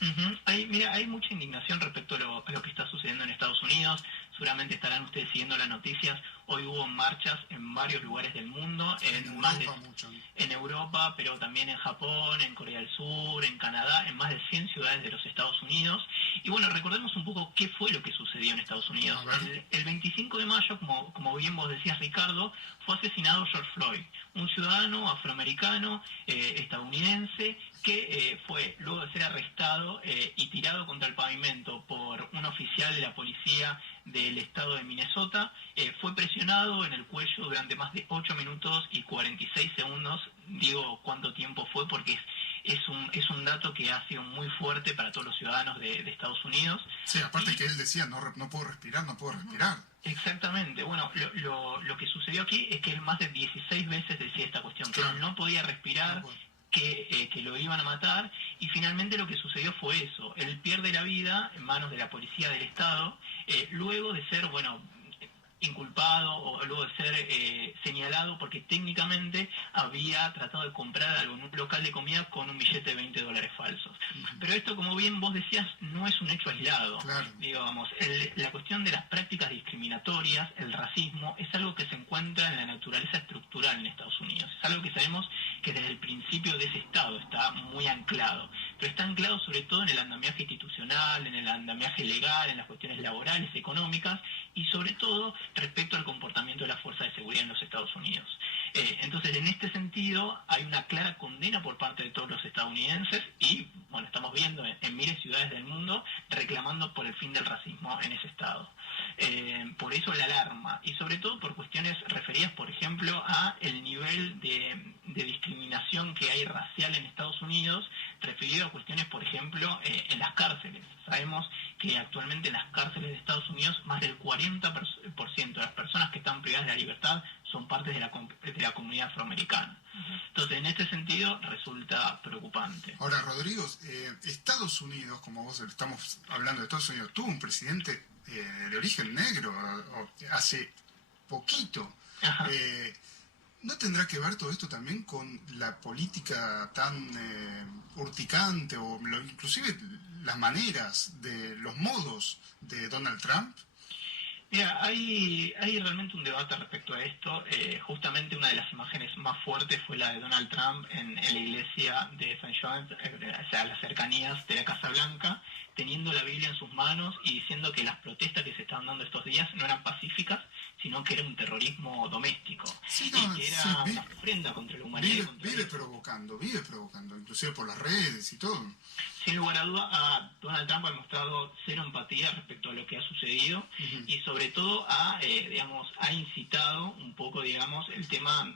Ujú. Mira, hay mucha indignación respecto a lo que está sucediendo en Estados Unidos. Seguramente estarán ustedes siguiendo las noticias. Hoy hubo marchas en varios lugares del mundo, En Europa mucho. en Europa, pero también en Japón, en Corea del Sur, en Canadá, en más de 100 ciudades de los Estados Unidos. Y bueno, recordemos un poco qué fue lo que sucedió en Estados A Unidos. ver. El 25 de mayo, como bien vos decías, Ricardo, fue asesinado George Floyd, un ciudadano afroamericano estadounidense que fue, luego de ser arrestado y tirado contra el pavimento por un oficial de la policía del estado de Minnesota, fue presionado en el cuello durante más de 8 minutos y 46 segundos. Digo cuánto tiempo fue porque es un dato que ha sido muy fuerte para todos los ciudadanos de Estados Unidos. Sí, aparte que él decía, no, no puedo respirar, no puedo respirar. Exactamente. Bueno, lo que sucedió aquí es que él más de 16 veces decía esta cuestión, que Claro. él no podía respirar, No puedo. que lo iban a matar, y finalmente lo que sucedió fue eso. Él pierde la vida en manos de la policía del Estado, luego de ser, bueno, inculpado o luego de ser señalado porque técnicamente había tratado de comprar algo en un local de comida con un billete de $20 falsos. Pero esto, como bien vos decías, no es un hecho aislado. Claro. Digamos, la cuestión de las prácticas discriminatorias, el racismo, es algo que se encuentra en la naturaleza estructural en Estados Unidos. Es algo que sabemos que desde el principio de ese Estado está muy anclado, pero está anclado sobre todo en el andamiaje institucional, en el andamiaje legal, en las cuestiones laborales, económicas, y sobre todo respecto al comportamiento de las fuerzas de seguridad en los Estados Unidos. Entonces, en este sentido, hay una clara condena por parte de todos los estadounidenses y, bueno, estamos viendo en miles de ciudades del mundo reclamando por el fin del racismo en ese estado. Por eso la alarma, y sobre todo por cuestiones referidas, por ejemplo, a el nivel de discriminación que hay racial en Estados Unidos, referido a cuestiones, por ejemplo, en las cárceles. Sabemos que actualmente en las cárceles de Estados Unidos más del 40% de las personas que están privadas de la libertad son partes de la comunidad afroamericana. Entonces, en este sentido, resulta preocupante. Ahora, Rodrigo, Estados Unidos, como vos estamos hablando de Estados Unidos, tuvo un presidente de origen negro hace poquito. ¿No tendrá que ver todo esto también con la política tan urticante o inclusive las maneras, los modos de Donald Trump? Mira, hay realmente un debate respecto a esto. Justamente una de las imágenes más fuertes fue la de Donald Trump en la iglesia de St. John, o sea, a las cercanías de la Casa Blanca, teniendo la Biblia en sus manos y diciendo que las protestas que se estaban dando estos días no eran pacíficas, sino que era un terrorismo doméstico. Sí, y que era una ofrenda contra la humanidad. Vive provocando, inclusive por las redes y todo. Sin lugar a duda, a Donald Trump ha mostrado cero empatía respecto a lo que ha sucedido y sobre todo ha incitado un poco, digamos, el tema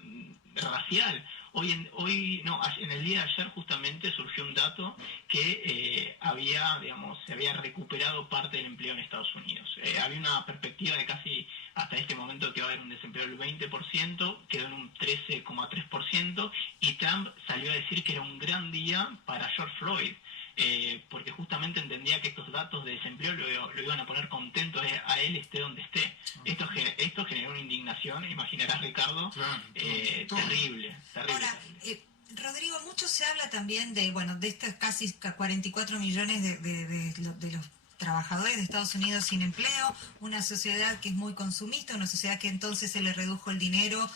racial. En el día de ayer justamente surgió un dato que se había recuperado parte del empleo en Estados Unidos. Había una perspectiva de casi hasta este momento que va a haber un desempleo del 20%, quedó en un 13,3%, y Trump salió a decir que era un gran día para George Floyd. Porque justamente entendía que estos datos de desempleo lo iban a poner contento a él, esté donde esté. Esto generó una indignación, imaginarás, Ricardo, claro, terrible. Ahora, Rodrigo, mucho se habla también de estos casi 44 millones de los trabajadores de Estados Unidos sin empleo, una sociedad que es muy consumista, una sociedad que entonces se le redujo el dinero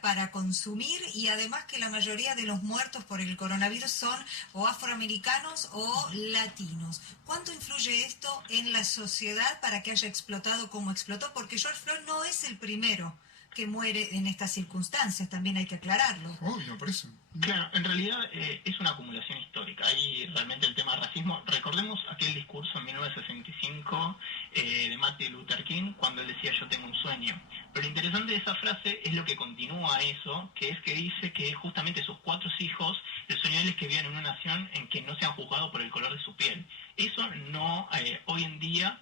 para consumir, y además que la mayoría de los muertos por el coronavirus son o afroamericanos o latinos. ¿Cuánto influye esto en la sociedad para que haya explotado como explotó? Porque George Floyd no es el primero que muere en estas circunstancias, también hay que aclararlo. Obvio, por eso. Claro, en realidad es una acumulación histórica. Ahí realmente el tema del racismo. Recordemos aquel discurso en 1965 de Martin Luther King, cuando él decía yo tengo un sueño. Pero lo interesante de esa frase es lo que continúa eso, que es que dice que justamente sus 4 hijos, el sueño de él es que vivan en una nación en que no sean juzgados por el color de su piel. Eso no, hoy en día,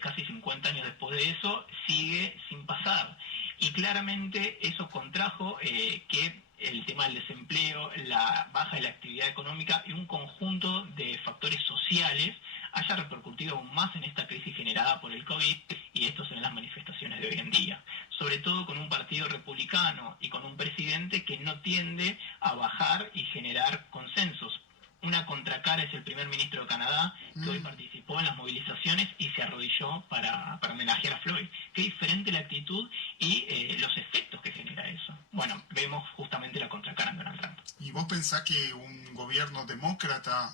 casi 50 años después de eso, sigue sin pasar. Y claramente eso contrajo que el tema del desempleo, la baja de la actividad económica y un conjunto de factores sociales haya repercutido aún más en esta crisis generada por el COVID, y esto son las manifestaciones de hoy en día. Sobre todo con un partido republicano y con un presidente que no tiende a bajar y generar consensos. una contracara es el primer ministro de Canadá, que hoy participó en las movilizaciones y se arrodilló para homenajear a Floyd. Qué diferente la actitud y los efectos que genera eso. Bueno, vemos justamente la contracara en Donald Trump. ¿Y vos pensás que un gobierno demócrata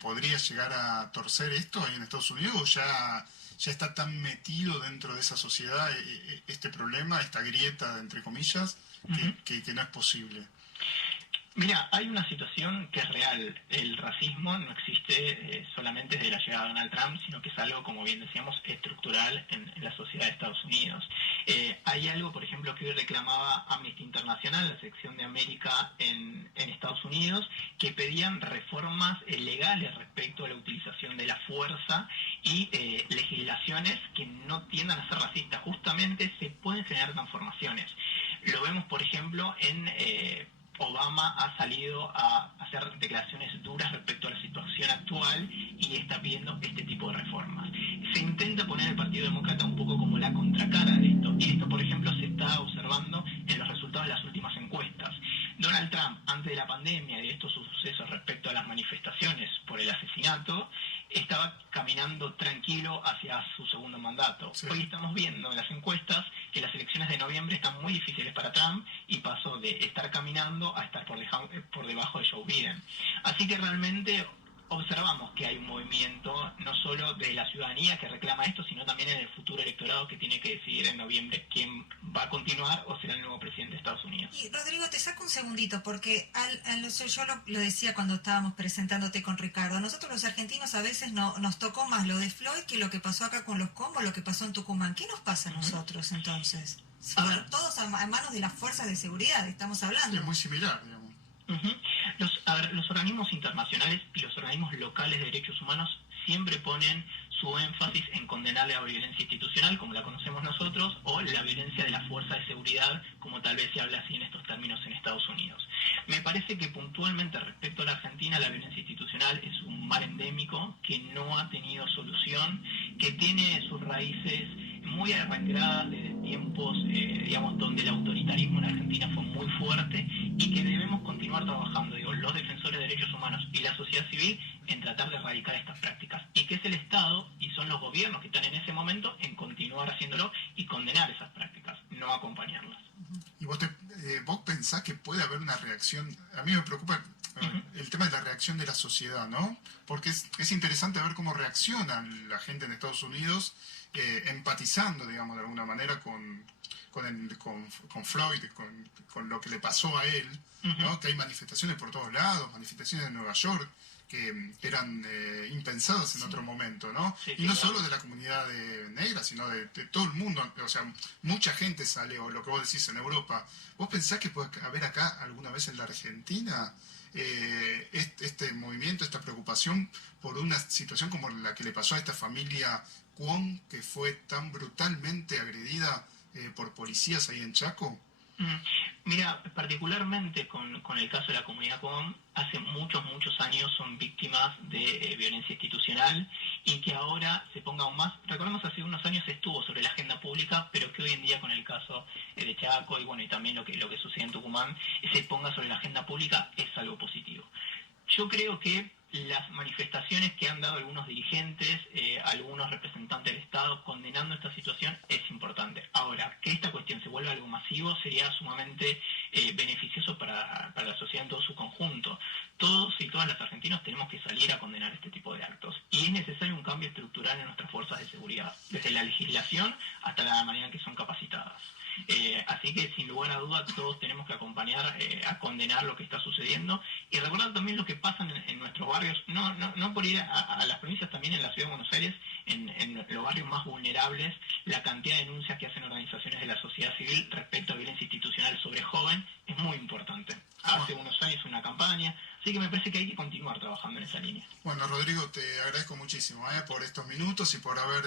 podría llegar a torcer esto ahí en Estados Unidos, o ya está tan metido dentro de esa sociedad este problema, esta grieta, entre comillas, que no es posible? Mira, hay una situación que es real. El racismo no existe solamente desde la llegada de Donald Trump, sino que es algo, como bien decíamos, estructural en la sociedad de Estados Unidos. Hay algo, por ejemplo, que hoy reclamaba Amnesty International, la sección de América en Estados Unidos, que pedían reformas legales respecto a la utilización de la fuerza y legislaciones que no tiendan a ser racistas. Justamente se pueden generar transformaciones. Lo vemos, por ejemplo, en Obama ha salido a hacer declaraciones duras respecto a la situación actual y está pidiendo este tipo de reformas. Se intenta poner el Partido Demócrata un poco como la contracara de esto, y esto, por ejemplo, se está observando en los resultados de las últimas encuestas. Donald Trump, antes de la pandemia y de estos sucesos respecto a las manifestaciones por el asesinato, estaba caminando tranquilo hacia su segundo mandato. Sí. Hoy estamos viendo en las encuestas que las elecciones de noviembre están muy difíciles para Trump y pasó de estar caminando a estar por debajo de Joe Biden. Así que realmente observamos que hay un movimiento no solo de la ciudadanía que reclama esto, sino también en el futuro electorado que tiene que decidir en noviembre quién va a continuar o será el nuevo presidente de Estados Unidos. Y Rodrigo, te saco un segundito, porque yo lo decía cuando estábamos presentándote con Ricardo, nosotros los argentinos a veces nos tocó más lo de Floyd que lo que pasó acá con los combos, lo que pasó en Tucumán. ¿Qué nos pasa a nosotros entonces? Bueno, todos a manos de las fuerzas de seguridad estamos hablando. Sí, es muy similar, digamos. Los organismos internacionales y los organismos locales de derechos humanos siempre ponen su énfasis en condenar la violencia institucional, como la conocemos nosotros, o la violencia de la fuerza de seguridad, como tal vez se habla así en estos términos en Estados Unidos. Me parece que puntualmente respecto a la Argentina, la violencia institucional es un mal endémico que no ha tenido solución, que tiene sus raíces muy arraigadas desde tiempos, digamos, donde el autoritarismo en Argentina fue muy fuerte y que debemos continuar trabajando, los defensores de derechos humanos y la sociedad civil en tratar de erradicar estas prácticas. Y que es el Estado y son los gobiernos que están en ese momento en continuar haciéndolo y condenar esas prácticas, no acompañarlas. ¿Y vos pensás que puede haber una reacción? A mí me preocupa el tema de la reacción de la sociedad, ¿no? Porque es interesante ver cómo reacciona la gente en Estados Unidos, empatizando, digamos, de alguna manera con Floyd, con lo que le pasó a él, ¿no? Que hay manifestaciones por todos lados, manifestaciones en Nueva York, que eran impensadas en otro momento, ¿no? Sí, y no solo de la comunidad negra, sino de todo el mundo. O sea, mucha gente sale, o lo que vos decís en Europa. ¿Vos pensás que puede haber acá alguna vez en la Argentina este movimiento, esta preocupación por una situación como la que le pasó a esta familia Cuong, que fue tan brutalmente agredida por policías ahí en Chaco? Mira, particularmente con el caso de la comunidad Cuong, hace muchos años son víctimas de violencia institucional y que ahora se ponga aún más. Recordemos, hace unos años estuvo sobre la agenda pública, pero que hoy en día con el caso de Chaco y bueno, y también lo que sucede en Tucumán, se ponga sobre la agenda pública es algo positivo. Yo creo que las manifestaciones que han dado algunos dirigentes, algunos representantes del Estado condenando esta situación es importante. Ahora, que esta cuestión se vuelva algo masivo sería sumamente beneficioso para la sociedad en todo su conjunto. Todos y todas las argentinos tenemos que salir a condenar este tipo de actos. Y es necesario un cambio estructural en nuestras fuerzas de seguridad, desde la legislación hasta la manera en que son capacitadas. Así que sin lugar a duda todos tenemos que acompañar a condenar lo que está sucediendo y recordar también lo que pasa en nuestros barrios, no por ir a las provincias, también en la ciudad de Buenos Aires, en los barrios más vulnerables, la cantidad de denuncias que hacen organizaciones de la sociedad civil respecto a violencia institucional sobre joven es muy importante. Hace unos años una campaña, así que me parece que hay que continuar trabajando en esa línea. Bueno, Rodrigo, te agradezco muchísimo por estos minutos y por haber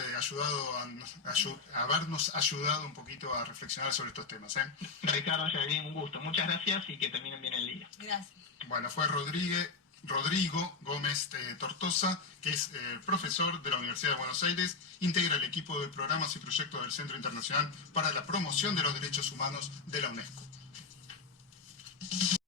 habernos ayudado un poquito a reflexionar sobre estos temas. Ricardo, Yalín, un gusto. Muchas gracias y que terminen bien el día. Gracias. Bueno, fue Rodrigo Gómez Tortosa, que es profesor de la Universidad de Buenos Aires, integra el equipo de programas y proyectos del Centro Internacional para la Promoción de los Derechos Humanos de la UNESCO.